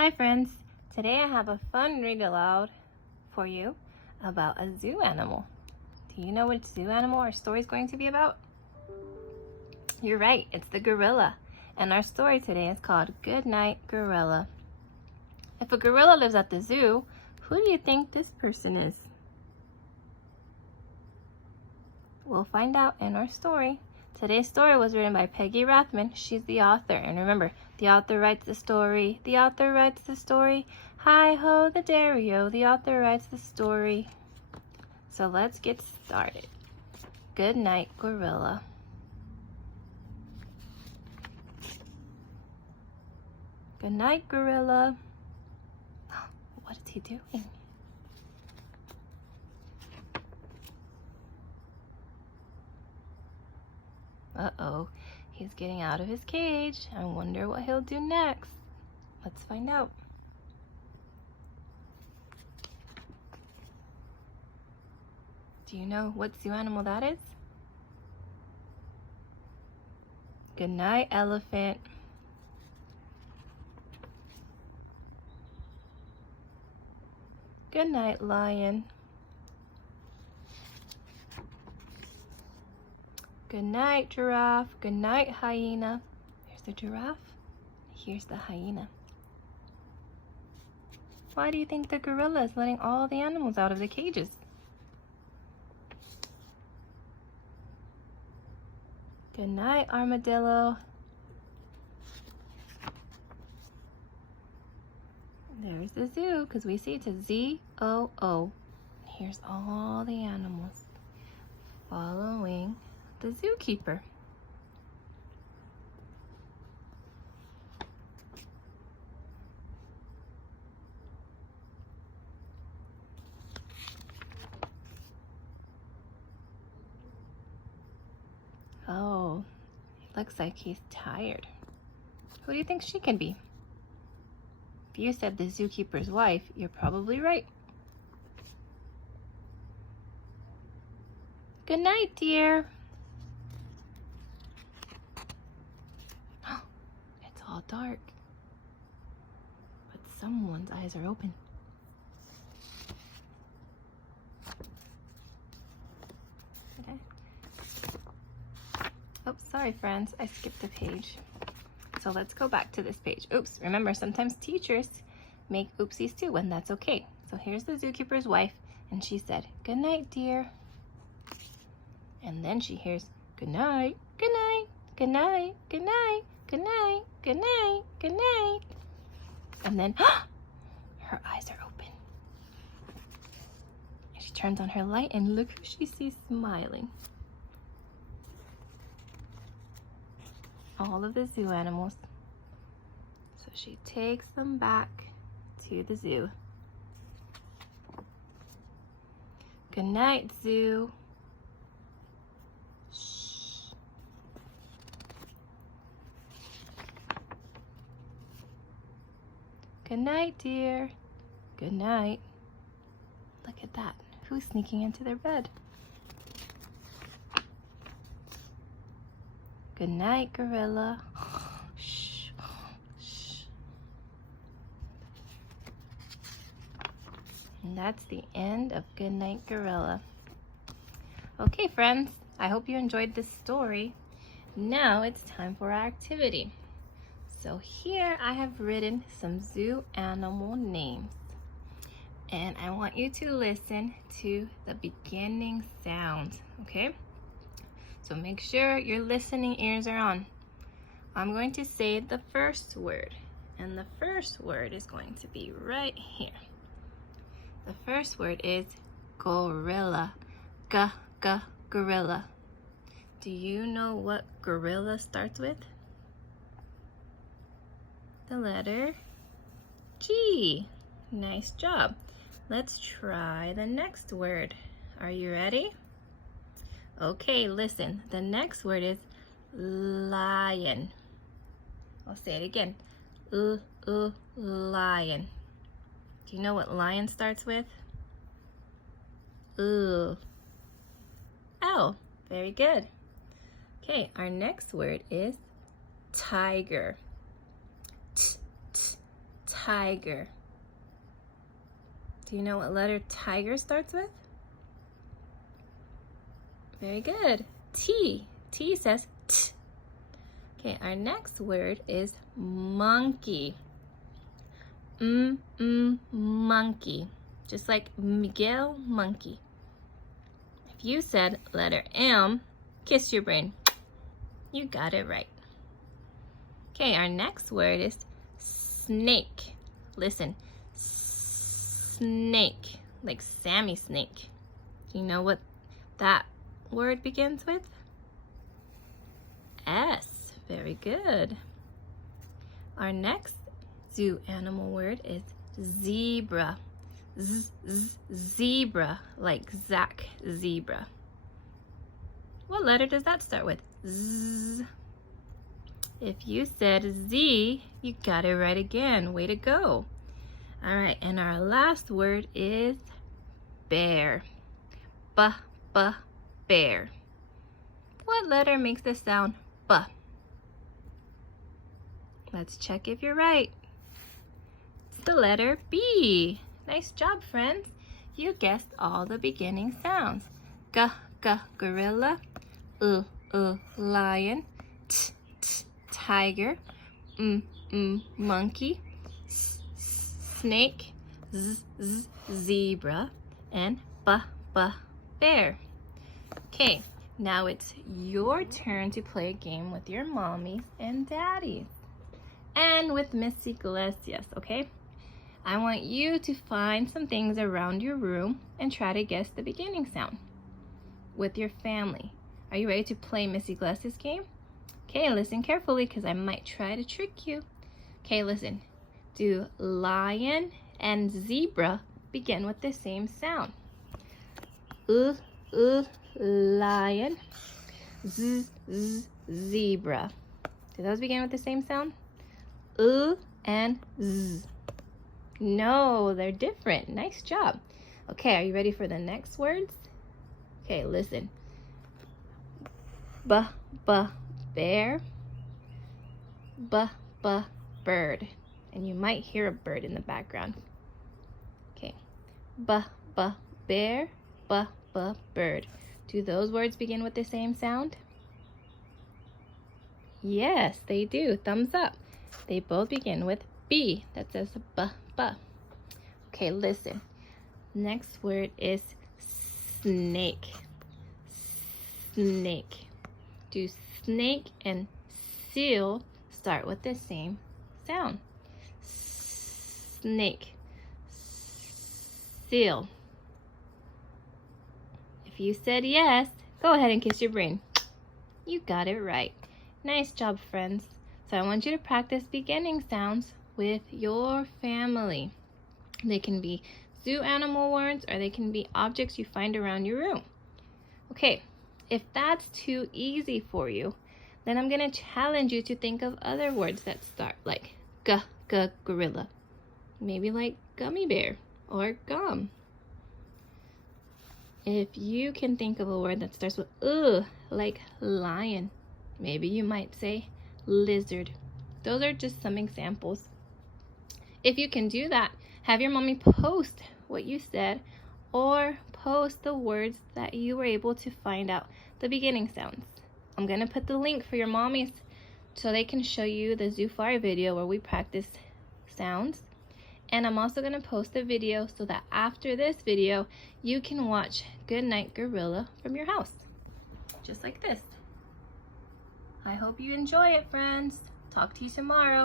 Hi friends, today I have a fun read aloud for you about a zoo animal. Do you know which zoo animal our story is going to be about? You're right, it's the gorilla. And our story today is called Good Night Gorilla. If a gorilla lives at the zoo, who do you think this person is? We'll find out in our story. Today's story was written by Peggy Rathman. She's the author. And remember, the author writes the story. The author writes the story. Hi-ho, the dairy-o. The author writes the story. So let's get started. Good night, gorilla. Good night, gorilla. What is he doing? Uh-oh, he's getting out of his cage. I wonder what he'll do next. Let's find out. Do you know what zoo animal that is? Good night, elephant. Good night, lion. Good night, giraffe. Good night, hyena. Here's the giraffe. Here's the hyena. Why do you think the gorilla is letting all the animals out of the cages? Good night, armadillo. There's the zoo, because we see it's a Z-O-O. Here's all the animals following the zookeeper. Oh, it looks like he's tired. Who do you think she can be? If you said the zookeeper's wife, you're probably right. Good night, dear. It's all dark, but someone's eyes are open. Okay. Oh, sorry, friends. I skipped a page. So let's go back to this page. Oops, remember, sometimes teachers make oopsies too, and that's okay. So here's the zookeeper's wife, and she said, "Good night, dear." And then she hears, "Good night, good night, good night, good night, good night, good night, good night." And then, her eyes are open. And she turns on her light, and look who she sees smiling. All of the zoo animals. So she takes them back to the zoo. Good night, zoo. Shh. Good night, dear. Good night. Look at that. Who's sneaking into their bed? Good night, gorilla. Shh. Shh. And that's the end of Good Night, Gorilla. Okay, friends, I hope you enjoyed this story. Now it's time for our activity. So here I have written some zoo animal names. And I want you to listen to the beginning sound, okay? So make sure your listening ears are on. I'm going to say the first word, and the first word is going to be right here. The first word is gorilla. Gorilla. Do you know what gorilla starts with? The letter G. Nice job. Let's try the next word. Are you ready? Okay, listen. The next word is lion. I'll say it again. Lion. Do you know what lion starts with? L. Very good. Okay, our next word is tiger. tiger. Do you know what letter tiger starts with? Very good. T. T says T. Okay, our next word is monkey. Monkey. Just like Miguel, monkey. If you said letter M, kiss your brain. You got it right. Okay, our next word is snake. Listen, snake, like Sammy Snake. Do you know what that word begins with? S. Very good. Our next zoo animal word is zebra. Zebra, like Zach Zebra. What letter does that start with? Z. If you said Z, you got it right again. Way to go. All right, and our last word is bear. Bear. What letter makes the sound B? Let's check if you're right. It's the letter B. Nice job, friends. You guessed all the beginning sounds. G, gorilla. Lion. T, tiger. Monkey. Snake. Zebra. And bear. Okay, now it's your turn to play a game with your mommies and daddies. And with Miss Iglesias, okay? I want you to find some things around your room and try to guess the beginning sound with your family. Are you ready to play Miss Iglesias' game? Okay, listen carefully because I might try to trick you. Okay, listen. Do lion and zebra begin with the same sound? Lion. Zebra. Do those begin with the same sound? And Z. No, they're different. Nice job. Okay, are you ready for the next words? Okay, listen. Bear. Bird. And you might hear a bird in the background. Okay. Bear. Bird. Do those words begin with the same sound? Yes, they do. Thumbs up. They both begin with B. That says B. Okay, listen. Next word is snake. Snake. Do snake and seal start with the same sound? Snake. Seal. If you said yes, go ahead and kiss your brain. You got it right. Nice job, friends. So I want you to practice beginning sounds with your family. They can be zoo animal words or they can be objects you find around your room. Okay, if that's too easy for you, then I'm going to challenge you to think of other words that start like gorilla. Maybe like gummy bear or gum. If you can think of a word that starts with like lion, maybe you might say lizard. Those are just some examples. If you can do that, have your mommy post what you said or post the words that you were able to find out the beginning sounds. I'm going to put the link for your mommies so they can show you the Zoofire video where we practice sounds. And I'm also going to post a video so that after this video, you can watch Goodnight Gorilla from your house. Just like this. I hope you enjoy it, friends. Talk to you tomorrow.